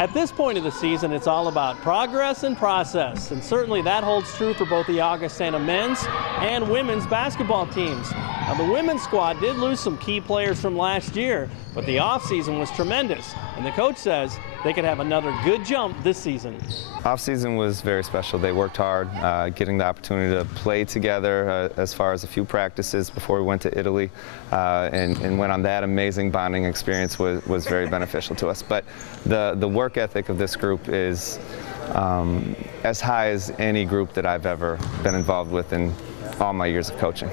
At this point of the season, it's all about progress and process, and certainly that holds true for both the Augustana men's and women's basketball teams. Now, the women's squad did lose some key players from last year, but the offseason was tremendous, and the coach says they could have another good jump this season. Offseason was very special. They worked hard, getting the opportunity to play together as far as a few practices before we went to Italy, and went on that amazing bonding experience was very beneficial to us. But the work ethic of this group is as high as any group that I've ever been involved with in all my years of coaching.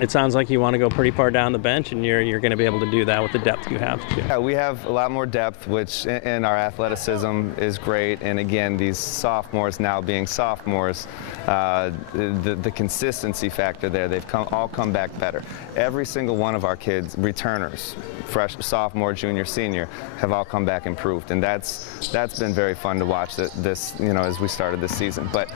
It sounds like you want to go pretty far down the bench, and you're going to be able to do that with the depth you have. Yeah, we have a lot more depth, which in our athleticism is great. And again, these sophomores now being sophomores, the consistency factor there, they've all come back better. Every single one of our kids, returners, sophomore, junior, senior, have all come back improved, and that's been very fun to watch this, as we started this season. But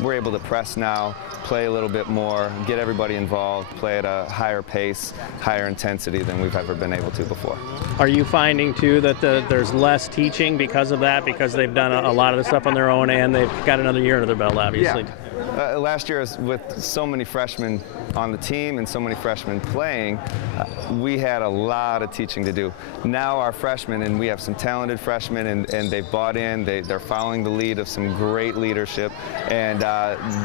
we're able to press now, play a little bit more, get everybody involved, play at a higher pace, higher intensity than we've ever been able to before. Are you finding too that there's less teaching because of that, because they've done a lot of the stuff on their own and they've got another year under their belt, obviously? Yeah. Last year, with so many freshmen on the team and so many freshmen playing, we had a lot of teaching to do. Now our freshmen, and we have some talented freshmen, and they've bought in, they're following the lead of some great leadership, and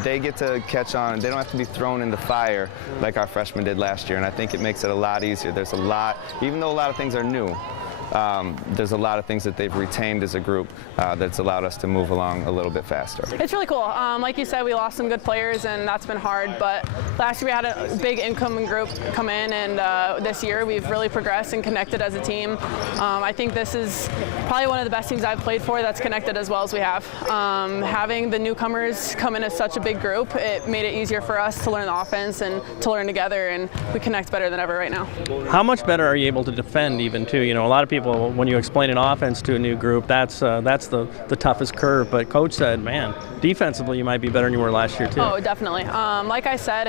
they get to catch on. They don't have to be thrown in the fire like our freshmen did last year, and I think it makes it a lot easier. There's a lot, even though a lot of things are new, there's a lot of things that they've retained as a group that's allowed us to move along a little bit faster. It's really cool. Like you said, we lost some good players, and that's been hard, but last year we had a big incoming group come in, and this year we've really progressed and connected as a team. I think this is probably one of the best teams I've played for that's connected as well as we have. Having the newcomers come in as such a big group, it made it easier for us to learn the offense and to learn together, and we connect better than ever right now. How much better are you able to defend even too? A lot of people, when you explain an offense to a new group, that's the toughest curve. But Coach said, man, defensively you might be better than you were last year too. Oh, definitely. Like I said,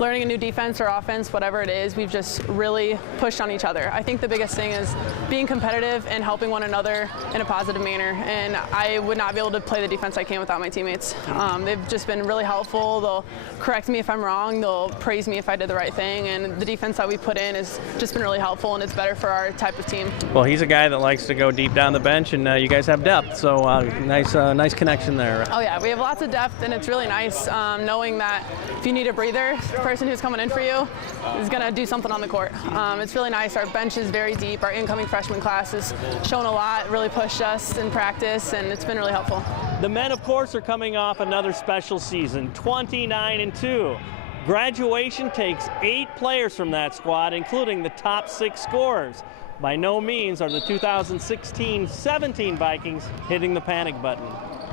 learning a new defense or offense, whatever it is, we've just really pushed on each other. I think the biggest thing is being competitive and helping one another in a positive manner. And I would not be able to play the defense I can without my teammates. They've just been really helpful. They'll correct me if I'm wrong. They'll praise me if I did the right thing. And the defense that we put in has just been really helpful, and it's better for our type of team. Well, he's a guy that likes to go deep down the bench, and you guys have depth, so nice connection there. Oh yeah, we have lots of depth, and it's really nice knowing that if you need a breather, the person who's coming in for you is going to do something on the court. It's really nice. Our bench is very deep. Our incoming freshman class has shown a lot, really pushed us in practice, and it's been really helpful. The men, of course, are coming off another special season, 29-2. Graduation takes 8 players from that squad, including the top 6 scorers. By no means are the 2016-17 Vikings hitting the panic button.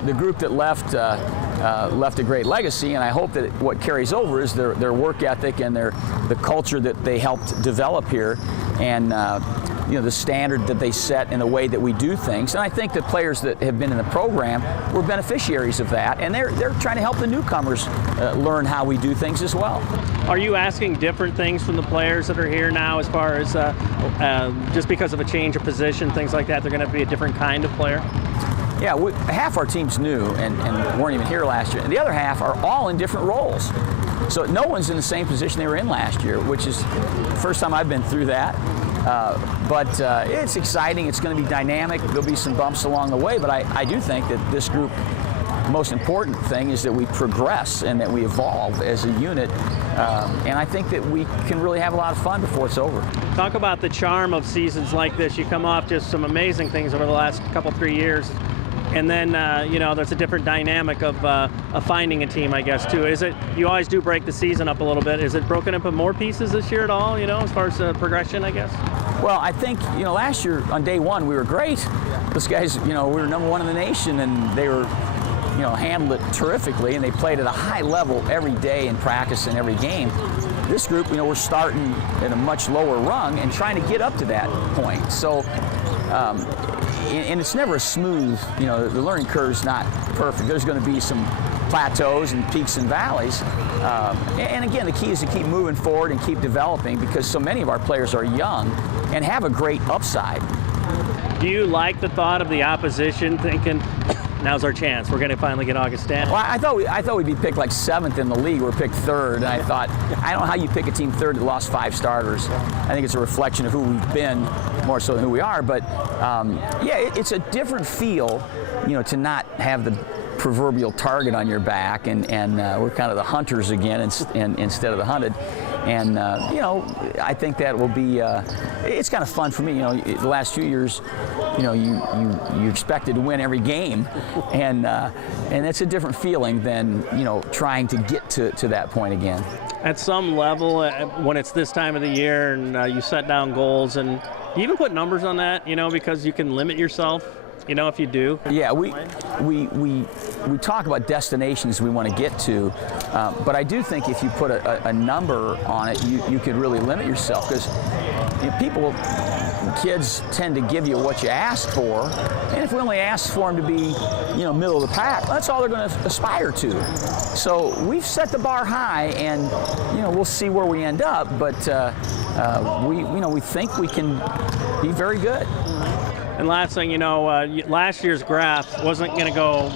The group that left left a great legacy, and I hope that what carries over is their work ethic and the culture that they helped develop here, and the standard that they set in the way that we do things. And I think the players that have been in the program were beneficiaries of that, and they're trying to help the newcomers learn how we do things as well. Are you asking different things from the players that are here now, as far as just because of a change of position, things like that, they're going to be a different kind of player? Yeah, half our team's new and weren't even here last year, and the other half are all in different roles. So no one's in the same position they were in last year, which is the first time I've been through that. But it's exciting. It's going to be dynamic. There'll be some bumps along the way, but I do think that this group, the most important thing is that we progress and that we evolve as a unit, and I think that we can really have a lot of fun before it's over. Talk about the charm of seasons like this. You come off just some amazing things over the last couple, 3 years. And then, there's a different dynamic of finding a team, I guess, too. Is it, you always do break the season up a little bit. Is it broken up in more pieces this year at all, as far as progression, I guess? Well, I think, last year on day one, we were great. Those guys, we were #1 in the nation, and they were, handled it terrifically, and they played at a high level every day in practice and every game. This group, we're starting at a much lower rung and trying to get up to that point. So, and it's never a smooth, the learning curve's not perfect. There's going to be some plateaus and peaks and valleys. And again, the key is to keep moving forward and keep developing, because so many of our players are young and have a great upside. Do you like the thought of the opposition thinking, now's our chance, we're going to finally get Augustana? Well, I thought we'd be picked like 7th in the league. We're picked 3rd, and I thought, I don't know how you pick a team 3rd that lost 5 starters. I think it's a reflection of who we've been more so than who we are. But yeah, it's a different feel, to not have the proverbial target on your back, and we're kind of the hunters again instead of the hunted. And I think that will be it's kind of fun for me. The last few years, you expected to win every game, and it's a different feeling than trying to get to that point again. At some level, when it's this time of the year and you set down goals, and you even put numbers on that, because you can limit yourself. If you do. Yeah, we talk about destinations we want to get to, but I do think if you put a number on it, you could really limit yourself, because kids tend to give you what you ask for, and if we only ask for them to be, middle of the pack, that's all they're going to aspire to. So we've set the bar high, and we'll see where we end up, but we think we can be very good. And last thing, last year's graph wasn't going to go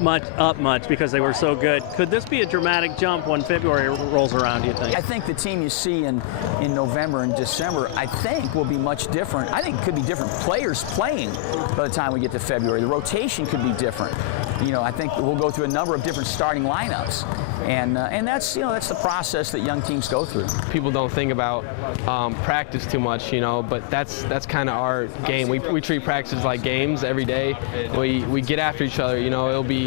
much because they were so good. Could this be a dramatic jump when February rolls around, do you think? I think the team you see in November and December, I think, will be much different. I think it could be different players playing by the time we get to February. The rotation could be different. I think we'll go through a number of different starting lineups. And that's that's the process that young teams go through. People don't think about practice too much, but that's kind of our game. We treat practices like games every day. We get after each other. You'll be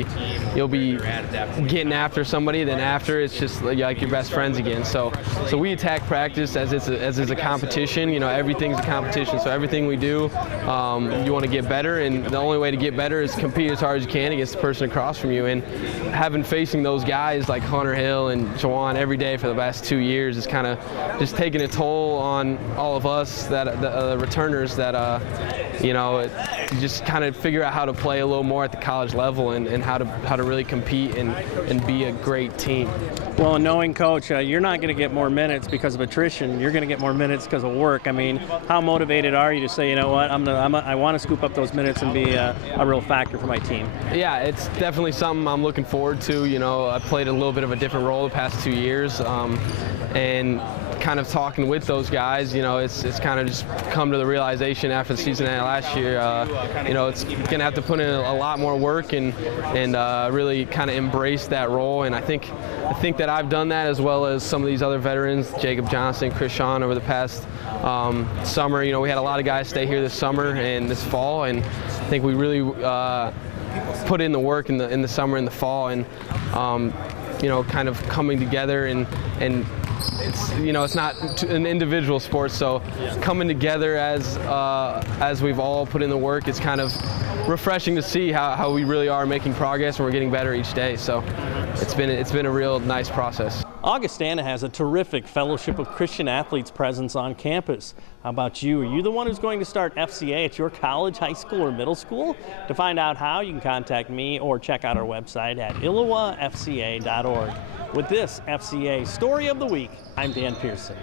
getting after somebody, then after it's just like your best friends again. So we attack practice as it's a competition. Everything's a competition. So everything we do, you want to get better, and the only way to get better is compete as hard as you can against the person across from you. And facing those guys like Hunter Hill and Jawan every day for the last 2 years is kind of just taking a toll on all of us, that the returners, that you just kind of figure out how to play a little more at the college level, and how to really compete and be a great team. Well, knowing Coach, you're not going to get more minutes because of attrition. You're going to get more minutes because of work. I mean, how motivated are you to say, what, I want to scoop up those minutes and be a real factor for my team? Yeah, it's definitely something I'm looking forward to. I played a little bit of a different role the past 2 years, and kind of talking with those guys, it's kind of just come to the realization after the season ended last year, it's going to have to put in a lot more work and really kind of embrace that role. And I think that I've done that, as well as some of these other veterans, Jacob Johnson, Chris Shawn, over the past summer. We had a lot of guys stay here this summer and this fall, and I think we really put in the work in the summer and the fall, and kind of coming together, and it's not an individual sport, so coming together as we've all put in the work, it's kind of refreshing to see how we really are making progress, and we're getting better each day. So it's been a real nice process. Augustana has a terrific Fellowship of Christian Athletes presence on campus. How about you? Are you the one who's going to start FCA at your college, high school, or middle school? To find out how, you can contact me or check out our website at illowafca.org. With this FCA Story of the Week, I'm Dan Pearson.